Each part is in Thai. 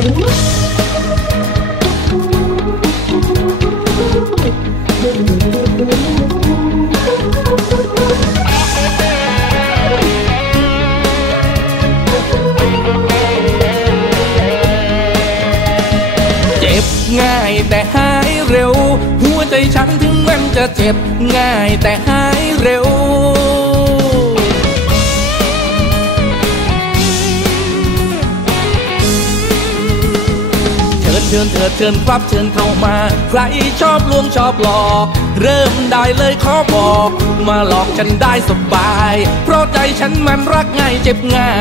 ง่ายแต่หายเร็ว หัวใจฉันถึงมันจะเจ็บ ง่ายแต่หายเร็ว เชิญเถิดเชิญครับเชิญเข้ามา ใครชอบลวงชอบหลอก เริ่มได้เลยขอบอก มาหลอกฉันได้สบาย เพราะใจฉันมันรักง่ายเจ็บง่า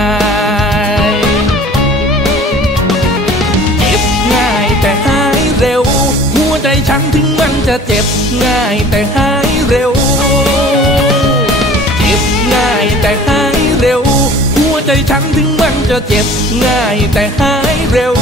ยเจ็บง่ายแต่หายเร็ว หัวใจฉันถึงมันจะเจ็บง่ายแต่หายเร็วเจ็บง่ายแต่หายเร็ว หัวใจฉันถึงมันจะเจ็บง่ายแต่หายเร็ว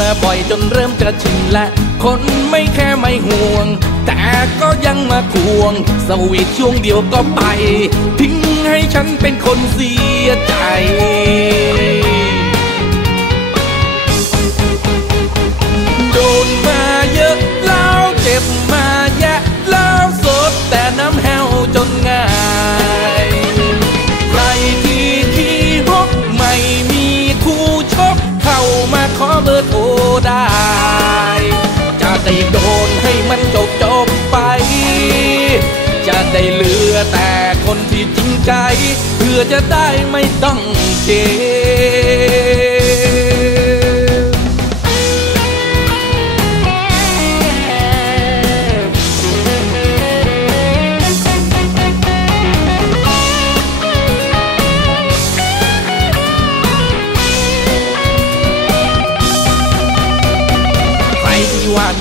มาบ่อยจนเริ่มจะชินและคนไม่แค่ไม่ห่วง แต่ก็ยังมาควง สวีทช่วงเดียวก็ไป ทิ้งให้ฉันเป็นคนเสียใจ ขอเบอร์โทรได้ จะได้โดนให้มันจบจบไป จะได้เหลือแต่คนที่จริงใจ เพื่อจะได้ไม่ต้องเจ็บ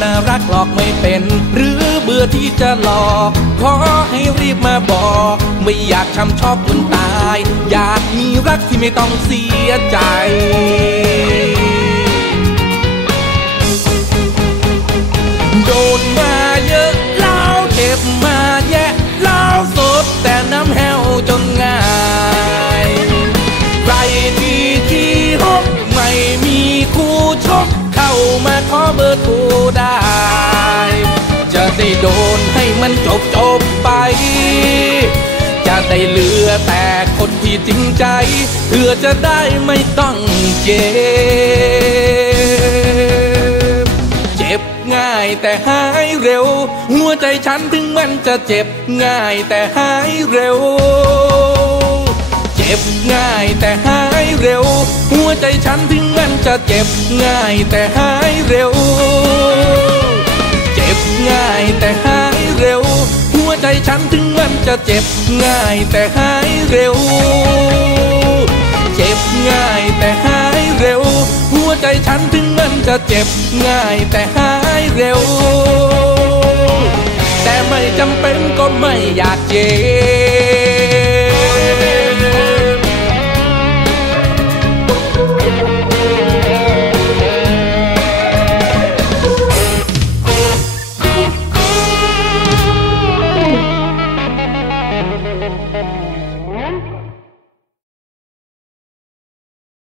น่ารักหลอกไม่เป็น หรือเบื่อที่จะหลอก ขอให้รีบมาบอก ไม่อยากช้ำชอกจนตาย อยากมีรักที่ไม่ต้องเสียใจ ที่จริงใจ เพื่อจะได้ไม่ต้องเจ็บ เจ็บง่ายแต่หายเร็ว หัวใจฉันถึงมันจะเจ็บง่ายแต่หายเร็ว เจ็บง่ายแต่หายเร็ว หัวใจฉันถึงมันจะเจ็บง่ายแต่หายเร็ว เจ็บง่ายแต่หาย ใจฉันถึงมันจะเจ็บง่ายแต่หายเร็ว เจ็บง่ายแต่หายเร็ว หัวใจฉันถึงมันจะเจ็บง่ายแต่หายเร็ว แต่ไม่จำเป็นก็ไม่อยากเจ็บ